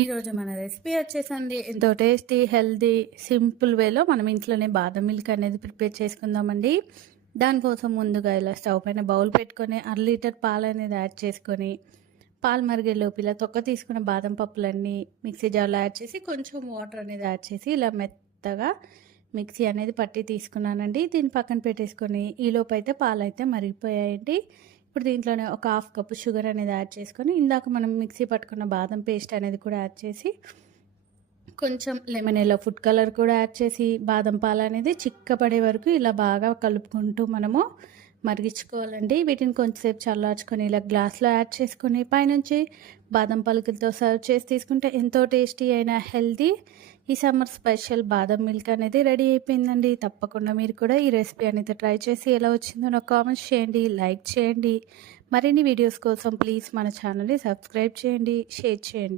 ఈరోజు మన రెసిపీ వచ్చేసండి ఎంతో టేస్టీ హెల్తీ సింపుల్ వేలో మనం ఇంట్లోనే బాదం మిల్క్ అనేది ప్రిపేర్ చేసుకుందామండి. దానికోసం ముందుగా ఇలా స్టవ్ పైన బౌల్ పెట్టుకొని 1/2 లీటర్ పాలు అనేది యాడ్ చేసుకొని పాలు మరిగేలోపు ఇలా తొక్క తీసుకున్న బాదం పప్పులన్నీ మిక్సీ జార్లో యాడ్ చేసి కొంచెం వాటర్ అనేది యాడ్ చేసి ఇలా మెత్తగా మిక్సీ అనేది పట్టి తీసుకున్నానండి. దీన్ని పక్కన పెట్టేసుకొని ఈలోపు అయితే పాలు అయితే మరిగిపోయాయండి. ఇప్పుడు దీంట్లోనే ఒక 1/2 కప్పు షుగర్ అనేది యాడ్ చేసుకొని ఇందాక మనం మిక్సీ పట్టుకున్న బాదం పేస్ట్ అనేది కూడా యాడ్ చేసి కొంచెం లెమన్ ఎల్లో ఫుడ్ కలర్ కూడా యాడ్ చేసి బాదం పాలు అనేది చిక్కపడే వరకు ఇలా బాగా కలుపుకుంటూ మనము మరిగించుకోవాలండి. వీటిని కొంచెంసేపు చల్లార్చుకొని ఇలా గ్లాస్లో యాడ్ చేసుకొని పైనుంచి బాదం పలుకులతో సర్వ్ చేసి తీసుకుంటే ఎంతో టేస్టీ అయిన హెల్తీ ఈ సమ్మర్ స్పెషల్ బాదం మిల్క్ అనేది రెడీ అయిపోయిందండి. తప్పకుండా మీరు కూడా ఈ రెసిపీ అనేది ట్రై చేసి ఎలా వచ్చిందో నాకు కామెంట్స్ చేయండి, లైక్ చేయండి. మరిన్ని వీడియోస్ కోసం ప్లీజ్ మన ఛానల్ని సబ్స్క్రైబ్ చేయండి, షేర్ చేయండి.